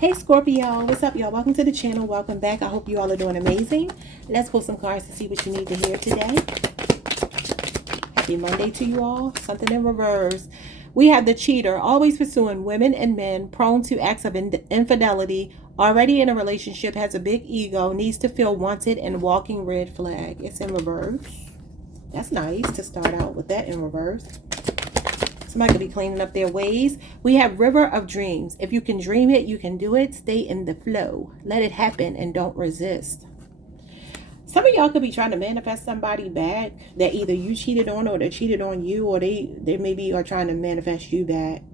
Hey Scorpio, what's up y'all? Welcome to the channel. Welcome back. I hope you all are doing amazing. Let's pull some cards to see what you need to hear today. Happy Monday to you all. Something in reverse. We have the cheater, always pursuing women and men, prone to acts of infidelity, already in a relationship, has a big ego, needs to feel wanted, and walking red flag. It's in reverse. That's nice to start out with that in reverse. Somebody could be cleaning up their ways. We have River of Dreams. If you can dream it, you can do it. Stay in the flow. Let it happen and don't resist. Some of y'all could be trying to manifest somebody back that either you cheated on or they cheated on you, or they maybe are trying to manifest you back.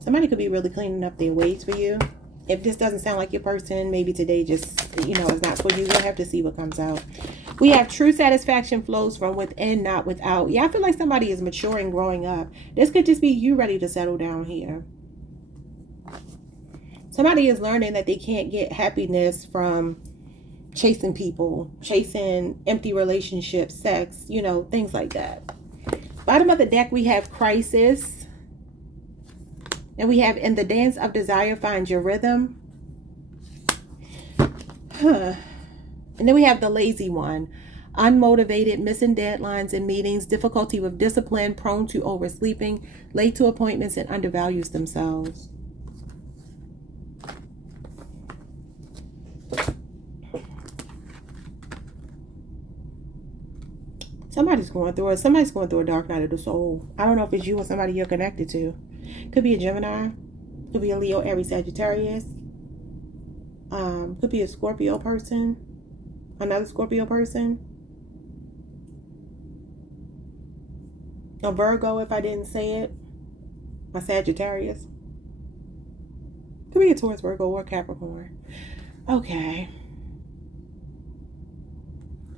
Somebody could be really cleaning up their ways for you. If this doesn't sound like your person, maybe today just, is not for you. We'll have to see what comes out. We have true satisfaction flows from within, not without. Yeah, I feel like somebody is maturing, growing up. This could just be you ready to settle down here. Somebody is learning that they can't get happiness from chasing people, chasing empty relationships, sex, things like that. Bottom of the deck, we have crisis. And we have in the dance of desire, find your rhythm. And then we have the lazy one. Unmotivated, missing deadlines and meetings, difficulty with discipline, prone to oversleeping, late to appointments, and undervalues themselves. Somebody's going through a dark night of the soul. I don't know if it's you or somebody you're connected to. Could be a Gemini. Could be a Leo, Aries, Sagittarius. Could be a Scorpio person. Another Scorpio person. A Virgo, if I didn't say it. A Sagittarius. Could be a Taurus, Virgo, or Capricorn. Okay.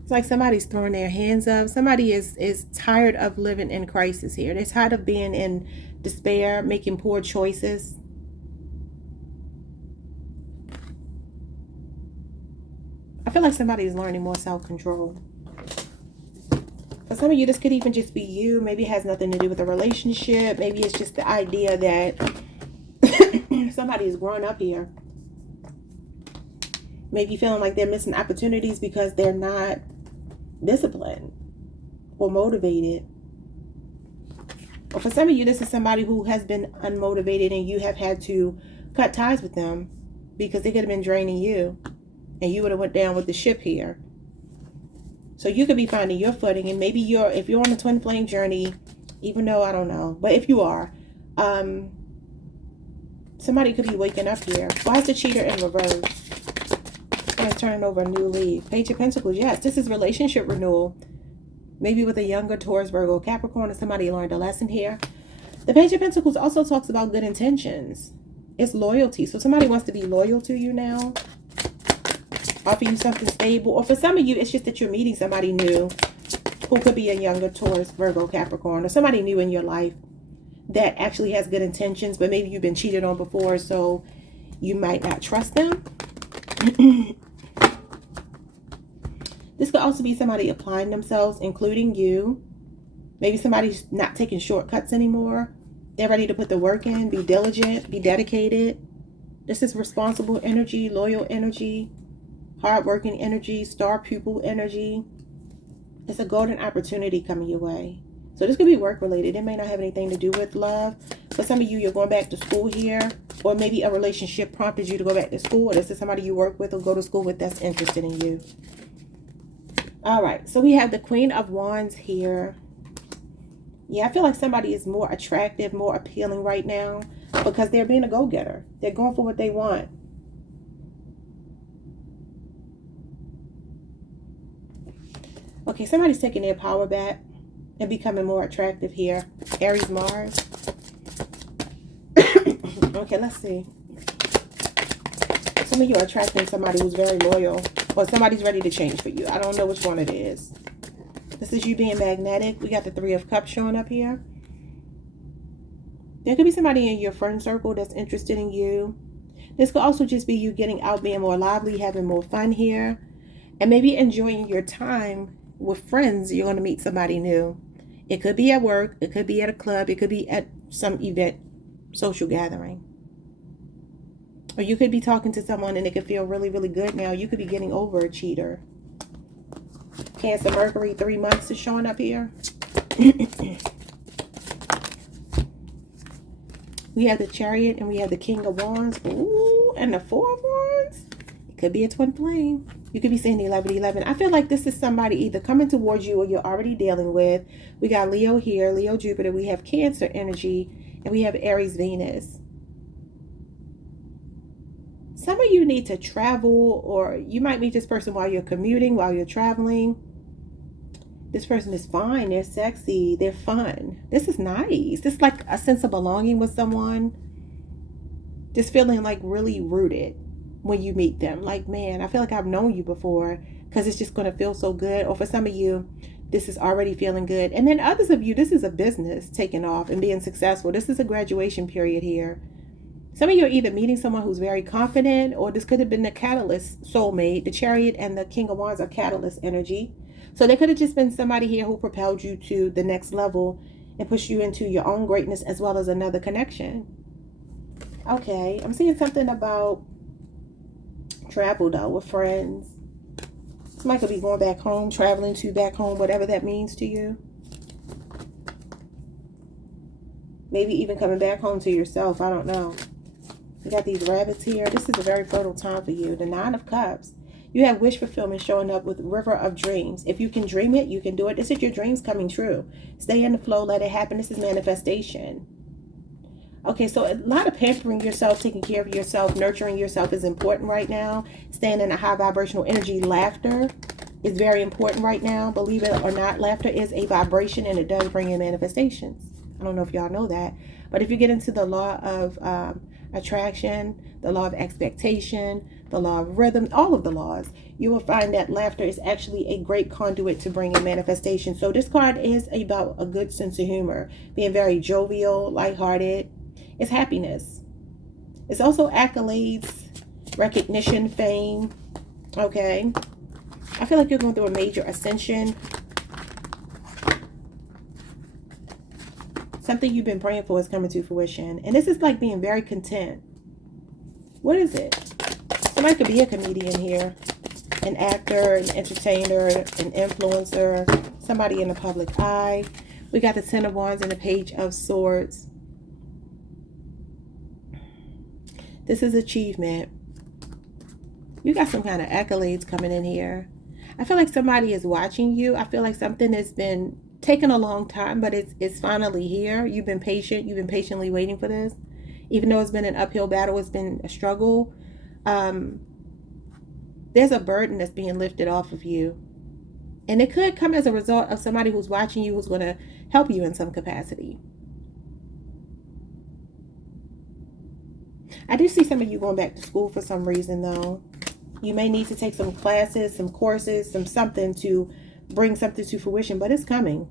It's like somebody's throwing their hands up. Somebody is tired of living in crisis here. They're tired of being in despair, making poor choices. I feel like somebody is learning more self-control. For some of you, this could even just be you. Maybe it has nothing to do with a relationship. Maybe it's just the idea that somebody is growing up here. Maybe feeling like they're missing opportunities because they're not disciplined or motivated. Or for some of you, this is somebody who has been unmotivated and you have had to cut ties with them because they could have been draining you and you would have went down with the ship here. So you could be finding your footing, and maybe if you're on a twin flame journey, even though I don't know, but if you are, somebody could be waking up here. Why is the cheater in reverse? And turning over a new leaf. Page of Pentacles. Yes, this is relationship renewal. Maybe with a younger Taurus, Virgo, Capricorn, or somebody learned a lesson here. The Page of Pentacles also talks about good intentions. It's loyalty. So somebody wants to be loyal to you now. Offer you something stable. Or for some of you, it's just that you're meeting somebody new who could be a younger Taurus, Virgo, Capricorn, or somebody new in your life that actually has good intentions, but maybe you've been cheated on before, so you might not trust them. This could also be somebody applying themselves, including you. Maybe somebody's not taking shortcuts anymore. They're ready to put the work in, be diligent, be dedicated. This is responsible energy, loyal energy, hardworking energy, star pupil energy. It's a golden opportunity coming your way. So this could be work related. It may not have anything to do with love. For some of you, you're going back to school here. Or maybe a relationship prompted you to go back to school. Or this is somebody you work with or go to school with that's interested in you. All right, so we have the Queen of Wands here. Yeah, I feel like somebody is more attractive, more appealing right now because they're being a go-getter. They're going for what they want. Okay, somebody's taking their power back and becoming more attractive here. Aries, Mars. Okay, let's see. Some of you are attracting somebody who's very loyal. Or somebody's ready to change for you. I don't know which one it is. This is you being magnetic. We got the Three of Cups showing up here. There could be somebody in your friend circle that's interested in you. This could also just be you getting out, being more lively, having more fun here. And maybe enjoying your time with friends. You're going to meet somebody new. It could be at work. It could be at a club. It could be at some event, social gathering. Or you could be talking to someone and it could feel really, really good now. You could be getting over a cheater. Cancer, Mercury, 3 months is showing up here. We have the Chariot and we have the King of Wands. Ooh, and the Four of Wands. It could be a twin flame. You could be seeing the 1111. I feel like this is somebody either coming towards you or you're already dealing with. We got Leo here, Leo, Jupiter. We have Cancer energy and we have Aries, Venus. Some of you need to travel, or you might meet this person while you're commuting, while you're traveling. This person is fine. They're sexy. They're fun. This is nice. This is like a sense of belonging with someone. Just feeling like really rooted when you meet them. Like, man, I feel like I've known you before, because it's just going to feel so good. Or for some of you, this is already feeling good. And then others of you, this is a business taking off and being successful. This is a graduation period here. Some of you are either meeting someone who's very confident, or this could have been the catalyst soulmate. The Chariot and the King of Wands are catalyst energy. So there could have just been somebody here who propelled you to the next level and pushed you into your own greatness, as well as another connection. Okay, I'm seeing something about travel though, with friends. Somebody could be going back home, traveling to back home, whatever that means to you. Maybe even coming back home to yourself. I don't know. You got these rabbits here. This is a very fertile time for you. The Nine of Cups. You have wish fulfillment showing up with River of Dreams. If you can dream it, you can do it. This is your dreams coming true. Stay in the flow. Let it happen. This is manifestation. Okay, so a lot of pampering yourself, taking care of yourself, nurturing yourself is important right now. Staying in a high vibrational energy. Laughter is very important right now. Believe it or not, laughter is a vibration and it does bring in manifestations. I don't know if y'all know that. But if you get into the law of attraction, the law of expectation, the law of rhythm, all of the laws, you will find that laughter is actually a great conduit to bring in manifestation. So this card is about a good sense of humor, being very jovial, lighthearted. It's happiness. It's also accolades, recognition, fame. Okay. I feel like you're going through a major ascension. Something you've been praying for is coming to fruition. And this is like being very content. What is it? Somebody could be a comedian here. An actor, an entertainer, an influencer. Somebody in the public eye. We got the Ten of Wands and the Page of Swords. This is achievement. You got some kind of accolades coming in here. I feel like somebody is watching you. I feel like something has been taking a long time, but it's finally here. You've been patient. You've been patiently waiting for this. Even though it's been an uphill battle, it's been a struggle. There's a burden that's being lifted off of you. And it could come as a result of somebody who's watching you, who's going to help you in some capacity. I do see some of you going back to school for some reason, though. You may need to take some classes, some courses, something to bring something to fruition, but it's coming.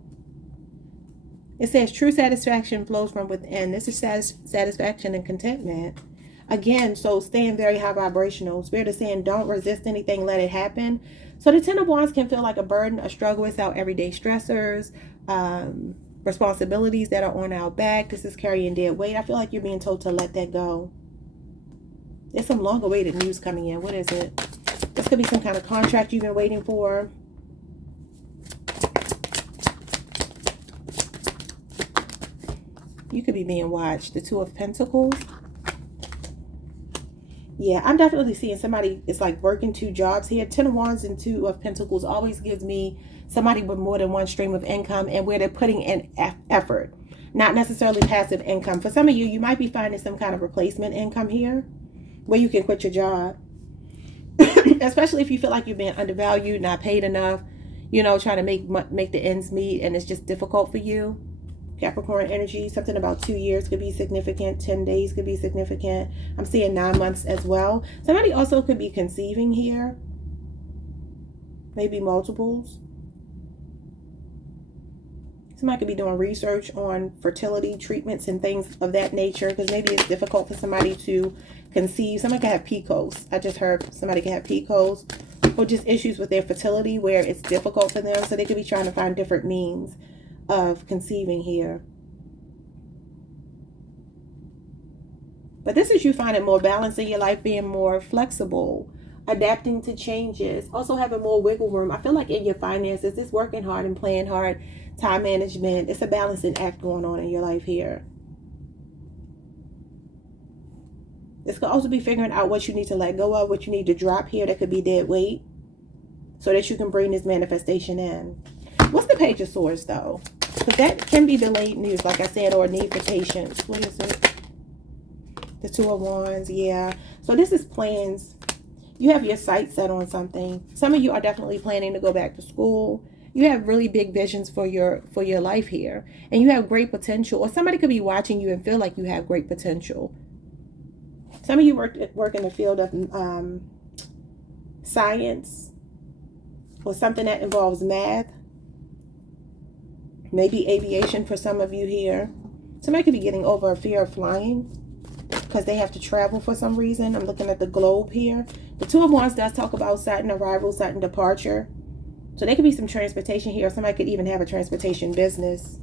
It says true satisfaction flows from within. This is satisfaction and contentment. Again, so staying very high vibrational. Spirit is saying don't resist anything, let it happen. So the Ten of Wands can feel like a burden, a struggle without everyday stressors, responsibilities that are on our back. This is carrying dead weight. I feel like you're being told to let that go. There's some long awaited news coming in. What is it? This could be some kind of contract you've been waiting for. You could be being watched. The Two of Pentacles. Yeah, I'm definitely seeing somebody is like working two jobs here. Ten of Wands and Two of Pentacles always gives me somebody with more than one stream of income and where they're putting in effort. Not necessarily passive income. For some of you, you might be finding some kind of replacement income here where you can quit your job. Especially if you feel like you're being undervalued, not paid enough, you know, trying to make the ends meet and it's just difficult for you. Capricorn energy, something about 2 years could be significant. 10 days could be significant. I'm seeing 9 months as well. Somebody also could be conceiving here. Maybe multiples. Somebody could be doing research on fertility treatments and things of that nature, because maybe it's difficult for somebody to conceive. Somebody could have PCOS. I just heard somebody could have PCOS, or just issues with their fertility where it's difficult for them. So they could be trying to find different means of conceiving here. But this is you finding more balance in your life, being more flexible, adapting to changes, also having more wiggle room. I feel like in your finances, it's working hard and playing hard, time management. It's a balancing act going on in your life here. This could also be figuring out what you need to let go of, what you need to drop here that could be dead weight, so that you can bring this manifestation in. What's the Page of Swords, though? Because that can be delayed news, like I said, or a need for patience. What is it? The Two of Wands, yeah. So this is plans. You have your sights set on something. Some of you are definitely planning to go back to school. You have really big visions for your life here. And you have great potential. Or somebody could be watching you and feel like you have great potential. Some of you work in the field of science. Or something that involves math. Maybe aviation for some of you here. Somebody could be getting over a fear of flying because they have to travel for some reason. I'm looking at the globe here. The Two of Wands does talk about sudden arrival, sudden departure. So there could be some transportation here. Somebody could even have a transportation business.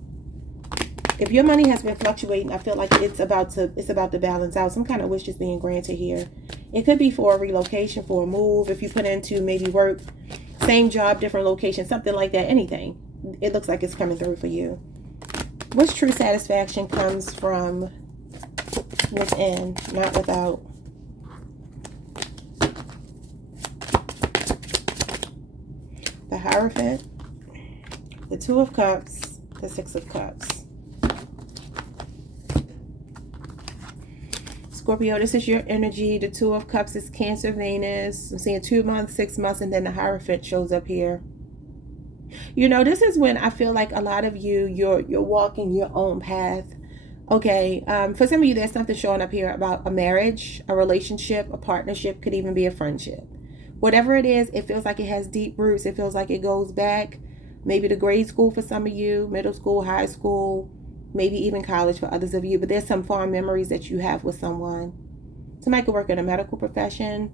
If your money has been fluctuating, I feel like it's about to balance out. Some kind of wish is being granted here. It could be for a relocation, for a move. If you put into maybe work, same job, different location, something like that, anything. It looks like it's coming through for you. What's true satisfaction comes from within, not without. The Hierophant, the Two of Cups, the Six of Cups. Scorpio, this is your energy. The Two of Cups is Cancer, Venus. I'm seeing 2 months, 6 months, and then the Hierophant shows up here. You know, this is when I feel like a lot of you, you're walking your own path. Okay, for some of you, there's something showing up here about a marriage, a relationship, a partnership, could even be a friendship. Whatever it is, it feels like it has deep roots. It feels like it goes back, maybe to grade school for some of you, middle school, high school, maybe even college for others of you. But there's some fond memories that you have with someone. Somebody could work in a medical profession.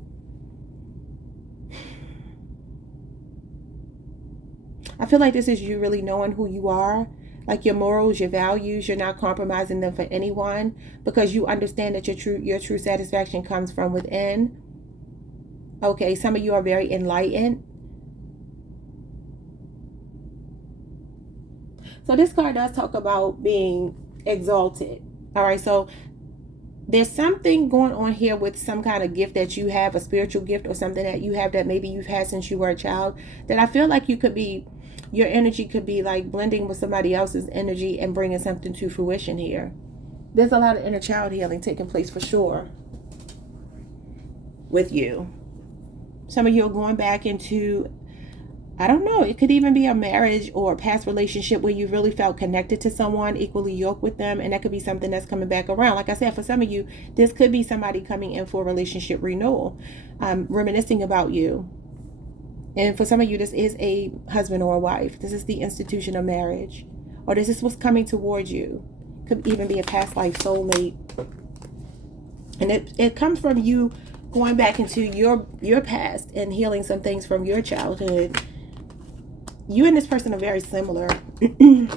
I feel like this is you really knowing who you are, like your morals, your values. You're not compromising them for anyone because you understand that your true satisfaction comes from within. Okay, some of you are very enlightened. So this card does talk about being exalted. All right, so there's something going on here with some kind of gift that you have, a spiritual gift or something that you have that maybe you've had since you were a child, that I feel like you could be, your energy could be like blending with somebody else's energy and bringing something to fruition here. There's a lot of inner child healing taking place for sure with you. Some of you are going back into, I don't know, it could even be a marriage or a past relationship where you really felt connected to someone, equally yoked with them, and that could be something that's coming back around. Like I said, for some of you, this could be somebody coming in for a relationship renewal, reminiscing about you. And for some of you, this is a husband or a wife. This is the institution of marriage, or this is what's coming towards you. Could even be a past life soulmate. And it comes from you going back into your past and healing some things from your childhood. You and this person are very similar. And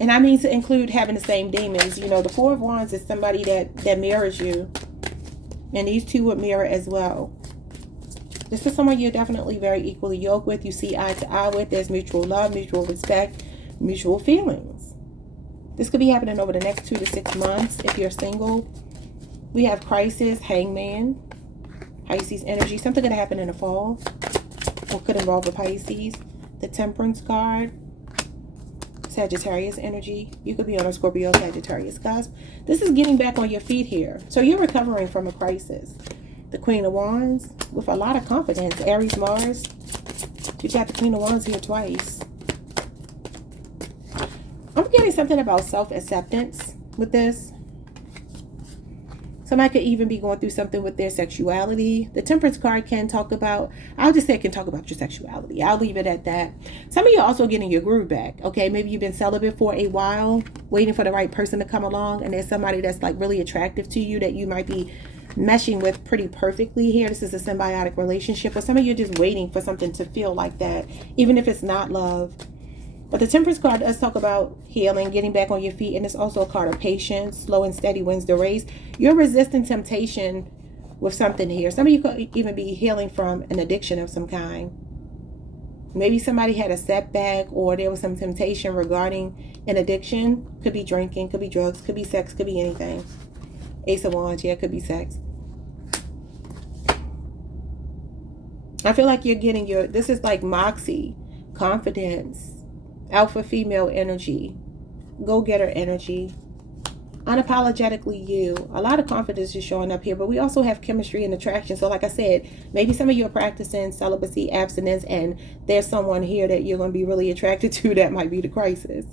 I mean to include having the same demons. You know, the Four of Wands is somebody that mirrors you. And these two would mirror as well. This is someone you're definitely very equally yoked with. You see eye to eye with. There's mutual love, mutual respect, mutual feelings. This could be happening over the next 2 to 6 months if you're single. We have Crisis, Hangman, Pisces energy. Something could happen in the fall or could involve a Pisces. The Temperance card, Sagittarius energy. You could be on a Scorpio, Sagittarius cusp. This is getting back on your feet here. So you're recovering from a crisis. The Queen of Wands with a lot of confidence. Aries, Mars. You got the Queen of Wands here twice. I'm getting something about self-acceptance with this. Somebody could even be going through something with their sexuality. The Temperance card can talk about, I'll just say it can talk about your sexuality. I'll leave it at that. Some of you are also getting your groove back. Okay, maybe you've been celibate for a while, waiting for the right person to come along. And there's somebody that's like really attractive to you that you might be meshing with pretty perfectly here. This is a symbiotic relationship. Or some of you are just waiting for something to feel like that, even if it's not love. But the Temperance card does talk about healing, getting back on your feet, and it's also a card of patience. Slow and steady wins the race. You're resisting temptation with something here. Some of you could even be healing from an addiction of some kind. Maybe somebody had a setback, or there was some temptation regarding an addiction. Could be drinking, could be drugs, could be sex, could be anything. Ace of Wands, yeah, could be sex. I feel like you're getting this is like moxie, confidence, alpha female energy, go-getter energy, unapologetically you. A lot of confidence is showing up here, but we also have chemistry and attraction. So like I said, maybe some of you are practicing celibacy, abstinence, and there's someone here that you're going to be really attracted to. That might be the crisis.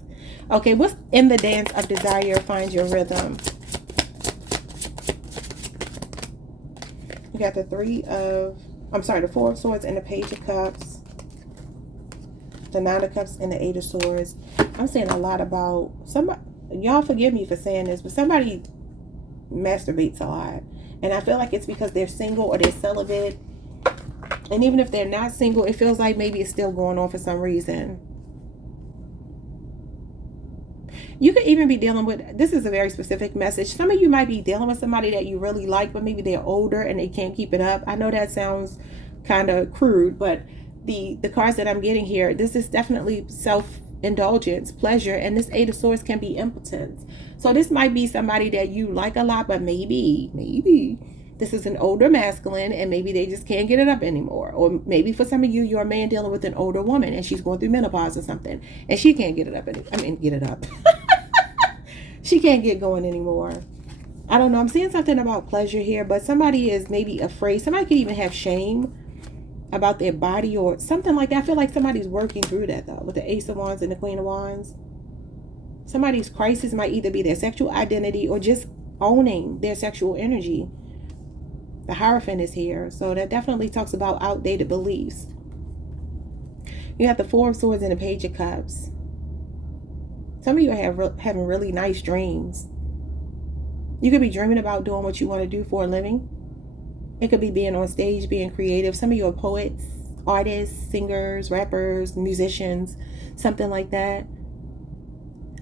Okay, what's in the dance of desire? Find your rhythm. You got the the Four of Swords and the Page of Cups, the Nine of Cups and the Eight of Swords. I'm saying a lot about somebody. Y'all forgive me for saying this, but somebody masturbates a lot. And I feel like it's because they're single or they're celibate. And even if they're not single, it feels like maybe it's still going on for some reason. You could even be dealing with, this is a very specific message. Some of you might be dealing with somebody that you really like, but maybe they're older and they can't keep it up. I know that sounds kind of crude, but the cards that I'm getting here, this is definitely self-indulgence, pleasure, and this Eight of Swords can be impotence. So this might be somebody that you like a lot, but maybe this is an older masculine and maybe they just can't get it up anymore. Or maybe for some of you, you're a man dealing with an older woman and she's going through menopause or something and she can't get it up. Get it up. She can't get going anymore. I don't know. I'm seeing something about pleasure here, but somebody is maybe afraid. Somebody could even have shame about their body or something like that. I feel like somebody's working through that though, with the Ace of Wands and the Queen of Wands. Somebody's crisis might either be their sexual identity or just owning their sexual energy. The Hierophant is here, so that definitely talks about outdated beliefs. You have the Four of Swords and the Page of Cups. Some of you are having really nice dreams. You could be dreaming about doing what you want to do for a living. It could be being on stage, being creative. Some of you are poets, artists, singers, rappers, musicians, something like that.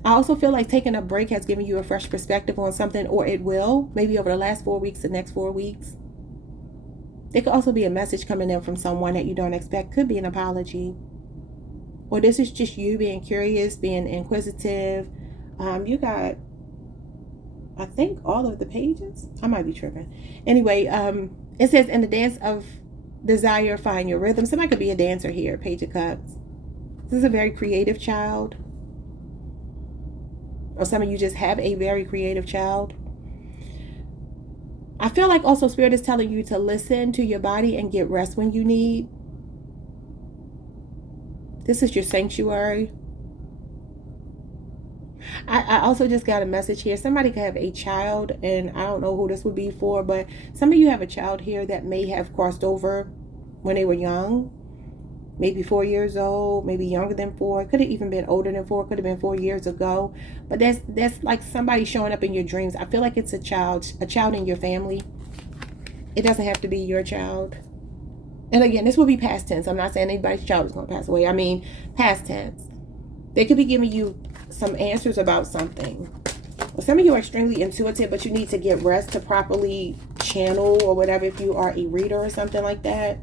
I also feel like taking a break has given you a fresh perspective on something, or it will, maybe over the last 4 weeks, the next 4 weeks. There could also be a message coming in from someone that you don't expect. Could be an apology. Or this is just you being curious, being inquisitive. You got, I think, all of the pages. I might be tripping. Anyway, it says, in the dance of desire, find your rhythm. Somebody could be a dancer here, Page of Cups. This is a very creative child. Or some of you just have a very creative child. I feel like also Spirit is telling you to listen to your body and get rest when you need. This is your sanctuary. I also just got a message here. Somebody could have a child, and I don't know who this would be for, but some of you have a child here that may have crossed over when they were young. Maybe 4 years old, maybe younger than 4. Could have even been older than 4. Could have been 4 years ago. But that's like somebody showing up in your dreams. I feel like it's a child in your family. It doesn't have to be your child. And again, this will be past tense. I'm not saying anybody's child is going to pass away. I mean, past tense. They could be giving you some answers about something. Well, some of you are extremely intuitive, but you need to get rest to properly channel or whatever if you are a reader or something like that.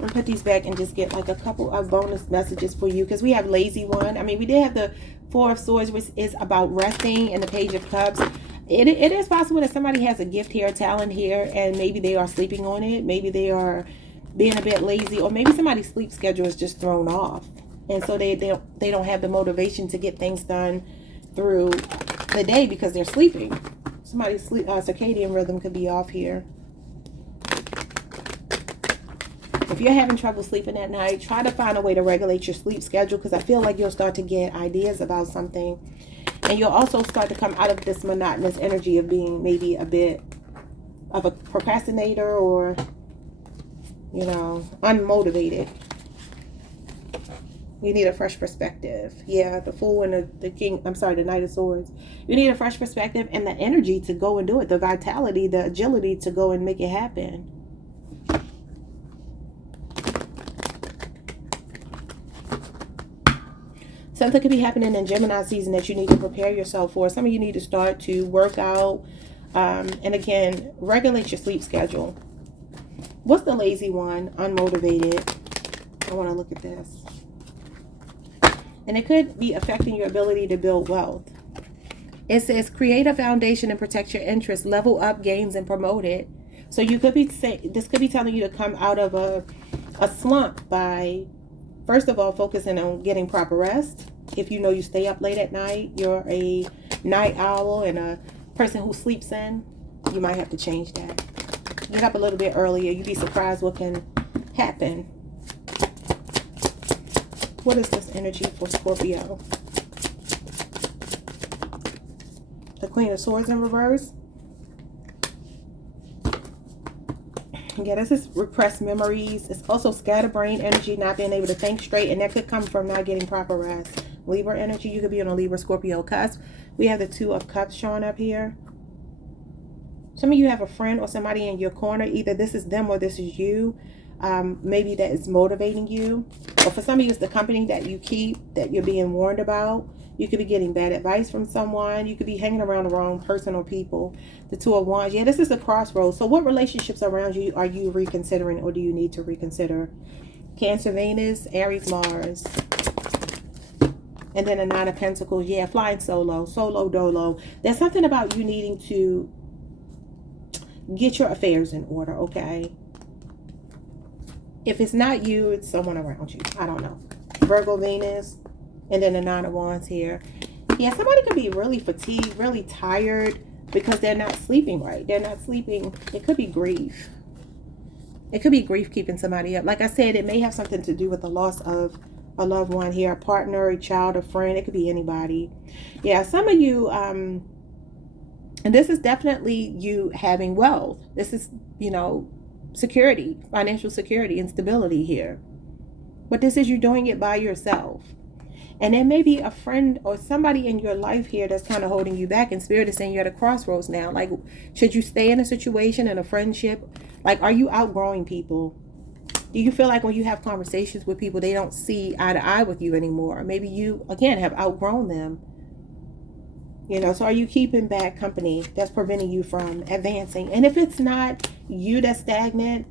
I'll put these back and just get like a couple of bonus messages for you, because we have lazy one. I mean, we did have the Four of Swords, which is about resting, and the Page of Cups. It is possible that somebody has a gift here, a talent here, and maybe they are sleeping on it. Maybe they are being a bit lazy, or maybe somebody's sleep schedule is just thrown off, and so they don't have the motivation to get things done through the day because they're sleeping. Somebody's circadian rhythm could be off here. If you're having trouble sleeping at night, try to find a way to regulate your sleep schedule, because I feel like you'll start to get ideas about something. And you'll also start to come out of this monotonous energy of being maybe a bit of a procrastinator or, you know, unmotivated. You need a fresh perspective. Yeah, the Fool and the Knight of Swords. You need a fresh perspective and the energy to go and do it. The vitality, the agility to go and make it happen. Something could be happening in Gemini season that you need to prepare yourself for. Some of you need to start to work out. And again, regulate your sleep schedule. What's the lazy one? Unmotivated. I want to look at this. And it could be affecting your ability to build wealth. It says, create a foundation and protect your interests. Level up, gains, and promote it. So you could be this could be telling you to come out of a slump by, first of all, focusing on getting proper rest. If you know you stay up late at night, you're a night owl and a person who sleeps in, you might have to change that. Get up a little bit earlier. You'd be surprised what can happen. What is this energy for Scorpio? The Queen of Swords in reverse. Yeah, this is repressed memories. It's also scatterbrain energy, not being able to think straight. And that could come from not getting proper rest. Libra energy. You could be on a Libra Scorpio cusp. We have the Two of Cups showing up here. Some of you have a friend or somebody in your corner. Either this is them or this is you. Maybe that is motivating you. Or for some of you, it's the company that you keep that you're being warned about. You could be getting bad advice from someone. You could be hanging around the wrong person or people. The Two of Wands. Yeah, this is a crossroads. So what relationships around you are you reconsidering or do you need to reconsider? Cancer, Venus, Aries, Mars. And then a Nine of Pentacles. Yeah, flying solo. Solo dolo. There's something about you needing to get your affairs in order, okay? If it's not you, it's someone around you. I don't know. Virgo, Venus. And then the Nine of Wands here. Yeah, somebody could be really fatigued, really tired because they're not sleeping right. They're not sleeping. It could be grief. It could be grief keeping somebody up. Like I said, it may have something to do with the loss of a loved one here, a partner, a child, a friend. It could be anybody. Yeah, some of you, and this is definitely you having wealth. This is, you know, security, financial security and stability here. But this is you doing it by yourself. And there may be a friend or somebody in your life here that's kind of holding you back. And Spirit is saying you're at a crossroads now. Like, should you stay in a situation, in a friendship? Like, are you outgrowing people? Do you feel like when you have conversations with people, they don't see eye to eye with you anymore? Maybe you, again, have outgrown them. You know, so are you keeping bad company that's preventing you from advancing? And if it's not you that's stagnant,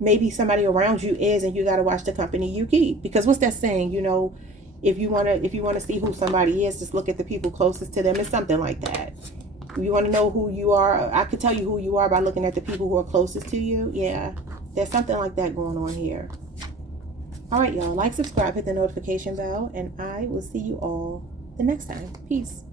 maybe somebody around you is, and you got to watch the company you keep. Because what's that saying? You know, if you want to see who somebody is, just look at the people closest to them. It's something like that. If you want to know who you are, I could tell you who you are by looking at the people who are closest to you. Yeah, there's something like that going on here. All right, y'all. Like, subscribe, hit the notification bell, and I will see you all the next time. Peace.